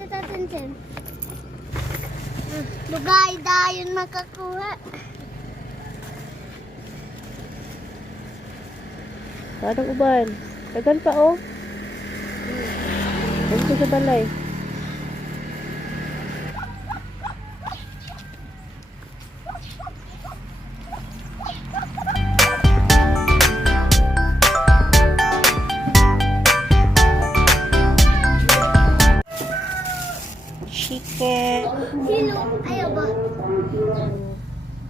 ito natin dyan. Lugay dayon makakuha. Parang uban. Tagan pa oh. Dito sa balay. Chicken. Silo, ayaw ba?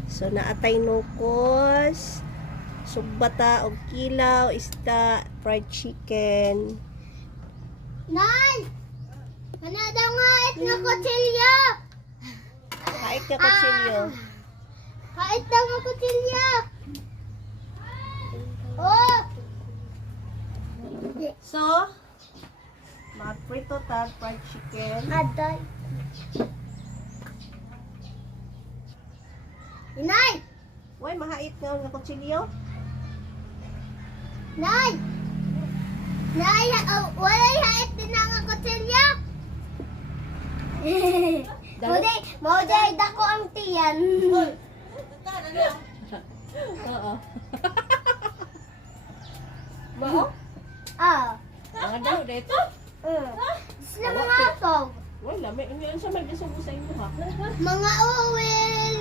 So naatay nukos, sugbata og kilaw, isda, fried chicken. Nay! Ano daw nga na kutsilyo? Kahit ka kutsilyo. Kahit daw nga kutsilyo. Oh! So, mag-prito ta fried chicken. Aday. Inay! Uy, mahait nga kutsilyo. Nay! Nay! Walay hait din nga kutsilyo. Mauday dako ang tiyan. Oo. Mao? Ah. Ang daw dito. Sila mga atong. Wala, may sa mag-isubo sa inyo ha. Mga uwil.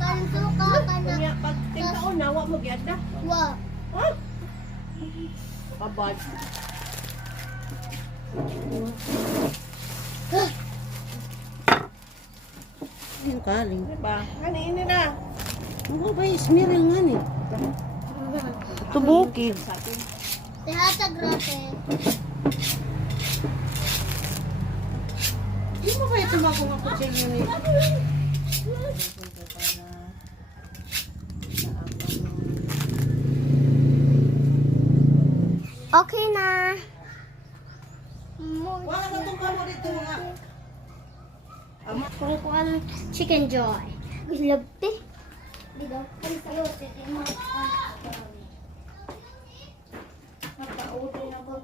Kansuka ka na. Kanya, pag tingkaon, nawa mo gyada. Wa. Ha? Babad. Yung kaling. Diba? Kanini na. Ano ba yung smearing nga ni? Ito bukid. Tehata grabe. Di mo ba ito makong kutsilyo ni? Okay na. Wala na itong kamo dito mga. Kung kuha ng chicken joy. Ilabti. Di daw. Kami sa'yo. Magpa-order na ba?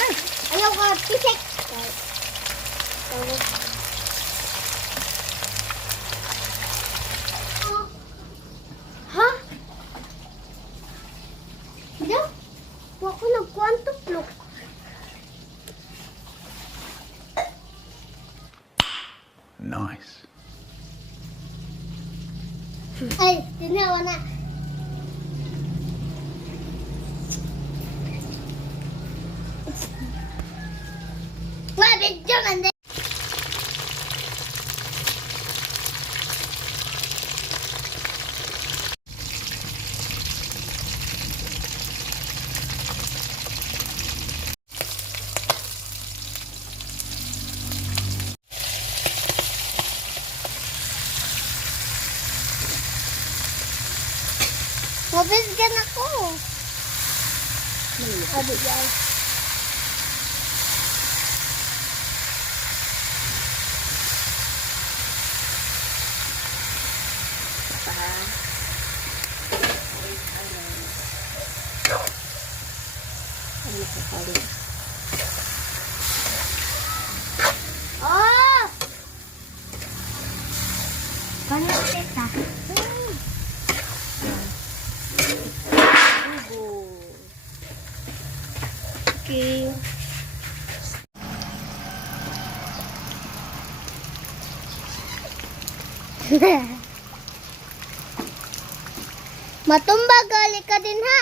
Ay! Ayaw ka! Pisik! Ha? Daw? Huwag ko nagkuhan tuklok. Nice. Ay, tinawa na. Wabit dyan, ande. Mabis ka na ko. Sabi yan. Oh! Kanya kita. Okay. Matumbag gali ka din ha.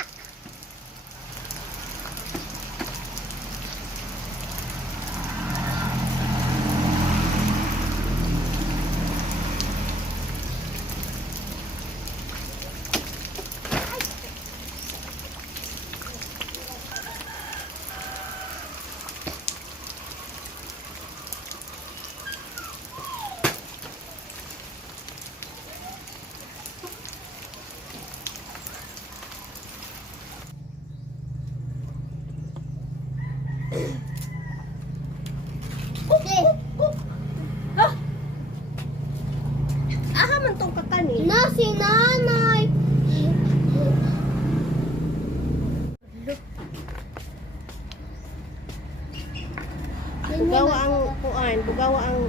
kuan, bugawa ang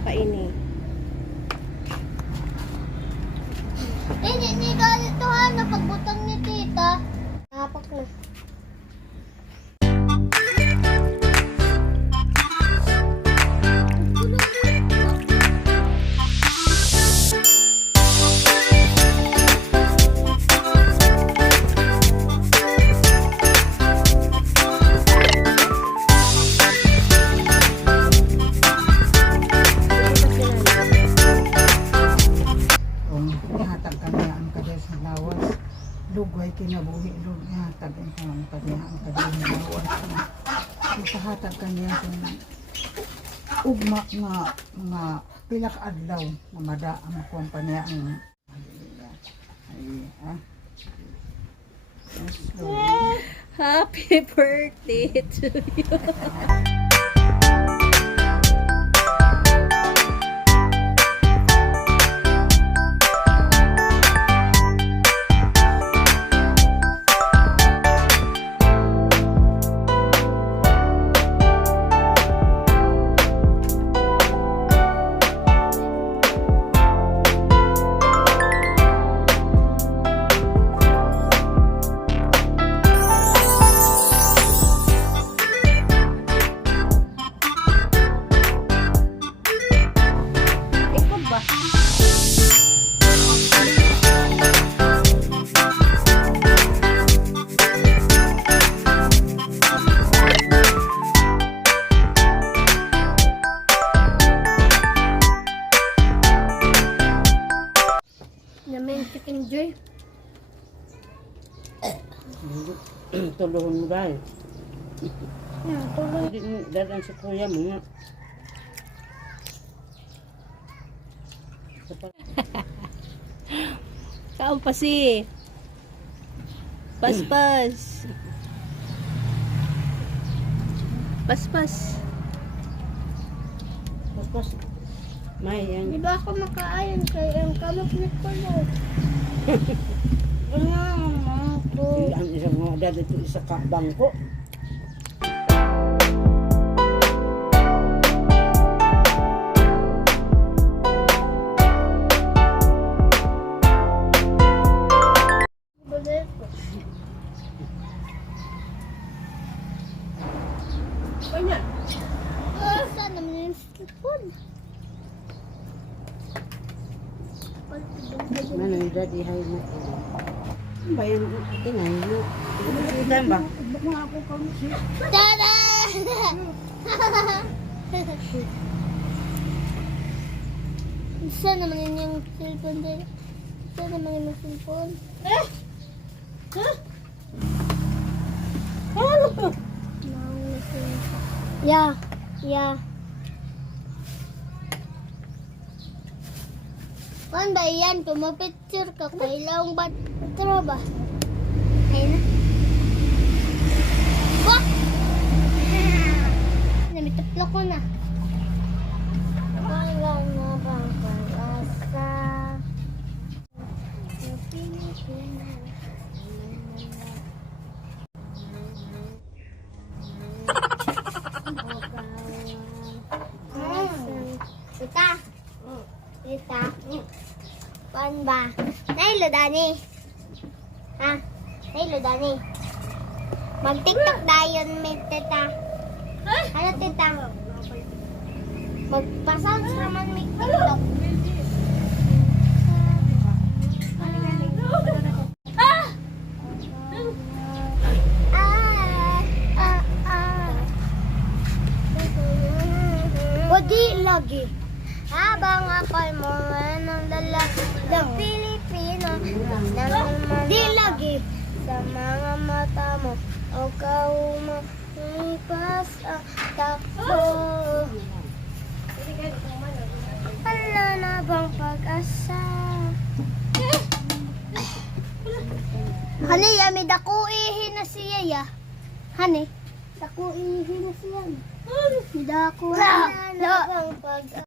paini. Hindi ganito na pagbutang ni tita. Napak na. Ihatag kami ang kadal sa lawas. Lugway kinabuhi. Ihatag ang kanya ang kadal sa lawas. Ipahatag kanya sa ugma nga pilak adlaw nga mada ang kumpanya ang Happy birthday to you. Ikaw ba? Namin chicken joy. Tulungan mo dahil. Tuloy. Hindi mo dadan sa kuya mo nga. Kaon pa si. Paspas. Paspas. Pas. May yan. Di ba ako makaayon kay ang kamot ni Kulo? Wala naman po. Ang isang mga dito sa bangko. Kanya. Saan naman yung skipon? Mana yung daddy hay na. Bayan tinay mo. Ilan ba? Tada! Saan naman yun yung cellphone din? Saan naman yung cellphone? Ano to? Yeah. Yeah. Kan ba yan? Pumapicture ka. Kailangan ba? Ito ba? Ayun na. Wah! Namitapla ko na. Wala na bang pag-asa? Tita. Tita. Kuan ba? Nailo dani. Ha? Nailo dani. Mag-TikTok dayon mi tita. Ano tita? Magpa-sounds naman mi TikTok. Ah! Wadi lagi. Habang ako'y mga ng lalaki ng Pilipino, di lagi sa mga mata mo o kaumahipas ang takbo. Wala na bang pag-asa? Hani, yami dakuihin na siya ya. Hani, dakuihin na siya. Dakuihin na bang pag-asa?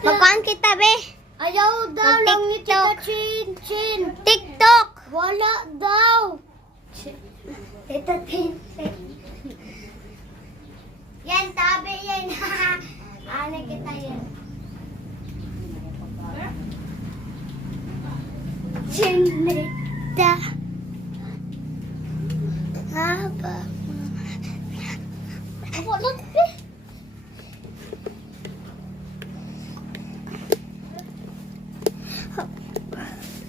Magkuhan kita, be. Ayaw daw lang ni Tita Chin. TikTok. Wala daw. Tita Chin. Yan, tabi yan. Ano kita yan? Chinita. Haba. Ako lang, be.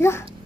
Look.